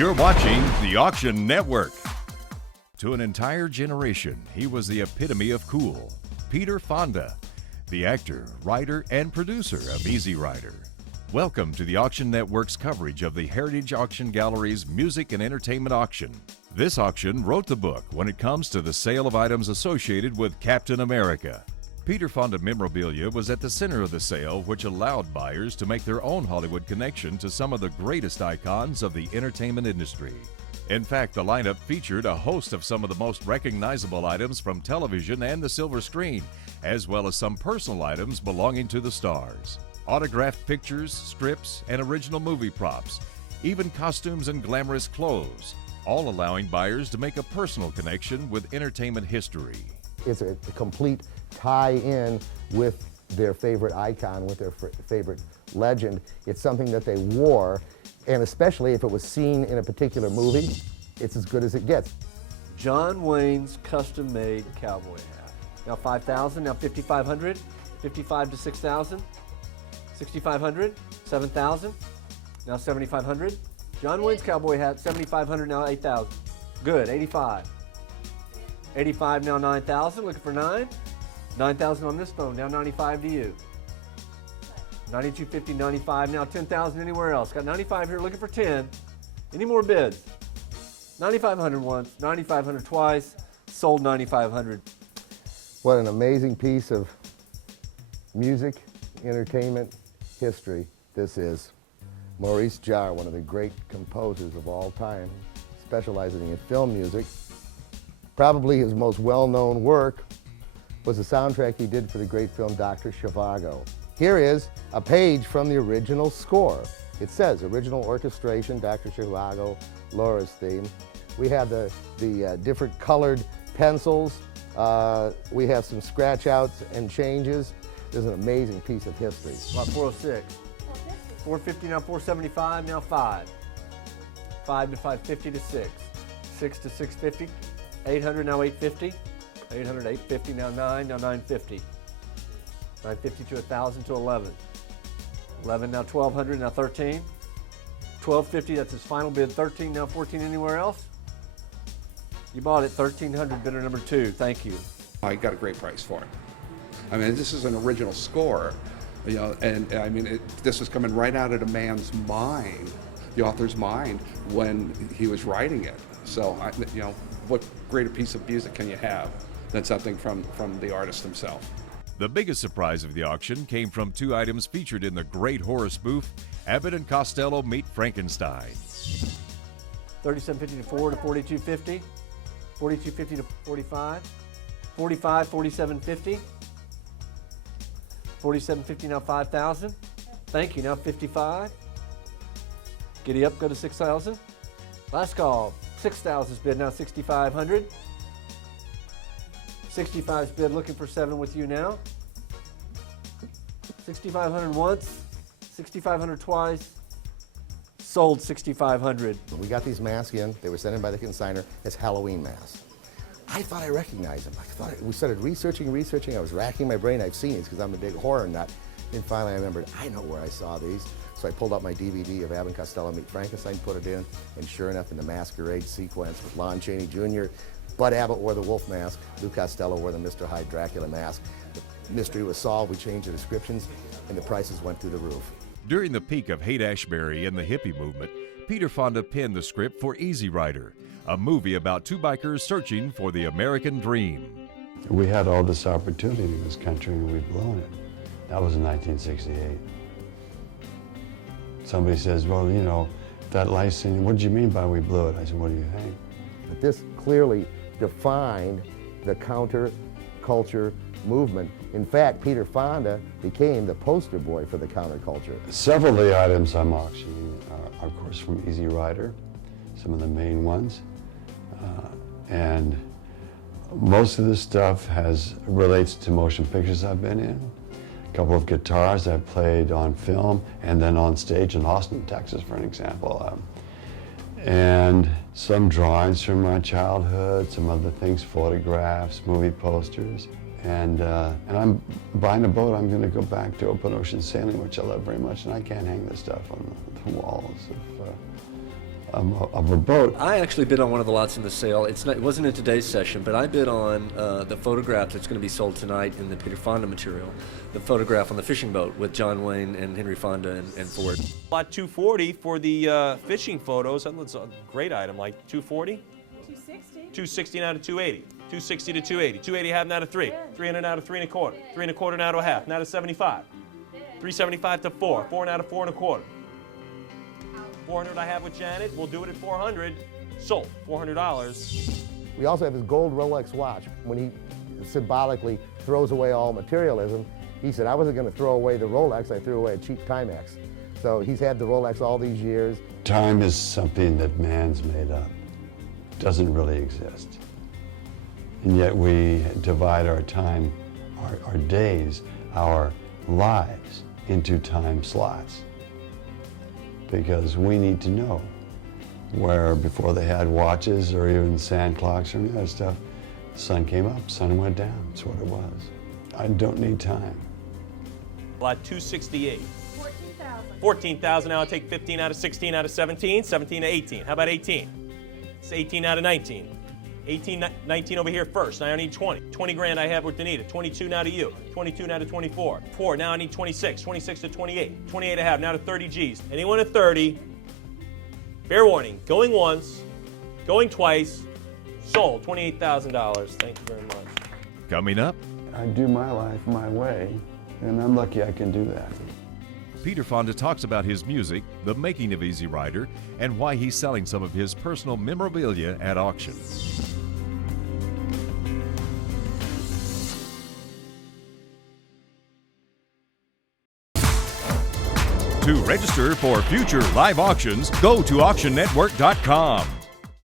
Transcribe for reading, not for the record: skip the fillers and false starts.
You're watching the Auction Network. To an entire generation, he was the epitome of cool. Peter Fonda, the actor, writer, and producer of Easy Rider. Welcome to the Auction Network's coverage of the Heritage Auction Gallery's Music and Entertainment Auction. This auction wrote the book when it comes to the sale of items associated with Captain America. Peter Fonda memorabilia was at the center of the sale, which allowed buyers to make their own Hollywood connection to some of the greatest icons of the entertainment industry. In fact, the lineup featured a host of some of the most recognizable items from television and the silver screen, as well as some personal items belonging to the stars. Autographed pictures, strips, and original movie props, even costumes and glamorous clothes, all allowing buyers to make a personal connection with entertainment history. It's a complete tie-in with their favorite icon, with their favorite legend. It's something that they wore, and especially if it was seen in a particular movie, it's as good as it gets. John Wayne's custom-made cowboy hat. Now 5,000, now 5,500, 55 to 6,000, 6,500, 7,000, now 7,500. John Wayne's cowboy hat, 7,500, now 8,000. Good, 85. 85, now 9,000, looking for 9. 9,000 on this phone, now 95 to you. 92.50, 95, now 10,000 anywhere else. Got 95 here, looking for 10. Any more bids? 9,500 once, 9,500 twice, sold 9,500. What an amazing piece of music, entertainment, history this is. Maurice Jarre, one of the great composers of all time, specializing in film music. Probably his most well-known work was the soundtrack he did for the great film Dr. Zhivago. Here is a page from the original score. It says, original orchestration, Dr. Zhivago, Laura's theme. We have the different colored pencils. We have some scratch outs and changes. There's an amazing piece of history. About 406. 450, now 475, now 5. 5 to 550 to 6. 6 to 650. 800, now 850. 800, 850, now 9, now 950. 950 to 1,000 to 11. 11, now 1,200, now 13. 1,250, that's his final bid. 13, now 14, anywhere else? You bought it, 1,300, bidder number 2. Thank you. I got a great price for it. I mean, this is an original score, you know, and I mean, this was coming right out of the man's mind, the author's mind, when he was writing it. So, you know, what greater piece of music can you have than something from the artist himself? The biggest surprise of the auction came from 2 items featured in the great horror spoof, Abbott and Costello Meet Frankenstein. 3750 to 4 to 4250. 4250 to 45. 45, 4750. 4750, now 5,000. Thank you, now 55. Giddy up, go to 6,000. Last call, 6,000's bid, now 6,500. 65's bid, looking for 7 with you now. 6,500 once, 6,500 twice, sold 6,500. When we got these masks in, they were sent in by the consignor as Halloween masks. I thought I recognized them. We started researching. I was racking my brain. I've seen these because I'm a big horror nut. And finally I remembered, I know where I saw these. So I pulled out my DVD of Abbott and Costello Meet Frankenstein, put it in, and sure enough, in the masquerade sequence with Lon Chaney Jr., Bud Abbott wore the wolf mask, Lou Costello wore the Mr. Hyde Dracula mask. The mystery was solved, we changed the descriptions, and the prices went through the roof. During the peak of Haight-Ashbury and the hippie movement, Peter Fonda penned the script for Easy Rider, a movie about 2 bikers searching for the American dream. We had all this opportunity in this country and we've blown it. That was in 1968. Somebody says, well, you know, that licensing, what did you mean by we blew it? I said, what do you think? But this clearly defined the counterculture movement. In fact, Peter Fonda became the poster boy for the counterculture. Several of the items I'm auctioning are, of course, from Easy Rider, some of the main ones. And most of this stuff relates to motion pictures I've been in. A couple of guitars I've played on film and then on stage in Austin, Texas, for an example. And some drawings from my childhood, some other things, photographs, movie posters. And I'm buying a boat. I'm going to go back to open ocean sailing, which I love very much, and I can't hang this stuff on the walls of a boat. I actually bid on one of the lots in the sale. It wasn't in today's session, but I bid on the photograph that's going to be sold tonight in the Peter Fonda material. The photograph on the fishing boat with John Wayne and Henry Fonda and Ford. Lot 240 for the fishing photos. That's a great item. Like 240? 260. 260 now to 280. 260 to 280. 280 half now to 3. 300 now to 3 1/4. 3 1/4 now to a half. Now to 75. 375 to 4. 4 now to 4 1/4. 400 I have with Janet. We'll do it at 400. Sold. $400. We also have his gold Rolex watch. When he symbolically throws away all materialism, he said, I wasn't going to throw away the Rolex, I threw away a cheap Timex. So he's had the Rolex all these years. Time is something that man's made up. Doesn't really exist. And yet we divide our time, our days, our lives into time slots. Because we need to know where before they had watches or even sand clocks or any of that stuff, the sun came up, sun went down. That's what it was. I don't need time. Lot 268. 14,000. 14,000. Now I'll take 15 out of 16 out of 17. 17 to 18. How about 18? It's 18 out of 19. 18, 19 over here first. Now I need 20. 20 grand I have with Danita. 22 now to you. 22 now to 24. 4. Now I need 26. 26 to 28. 28 I have. Now to 30 G's. Anyone at 30, fair warning. Going once, going twice, sold. $28,000. Thank you very much. Coming up, I do my life my way, and I'm lucky I can do that. Peter Fonda talks about his music, the making of Easy Rider, and why he's selling some of his personal memorabilia at auction. To register for future live auctions, go to auctionnetwork.com.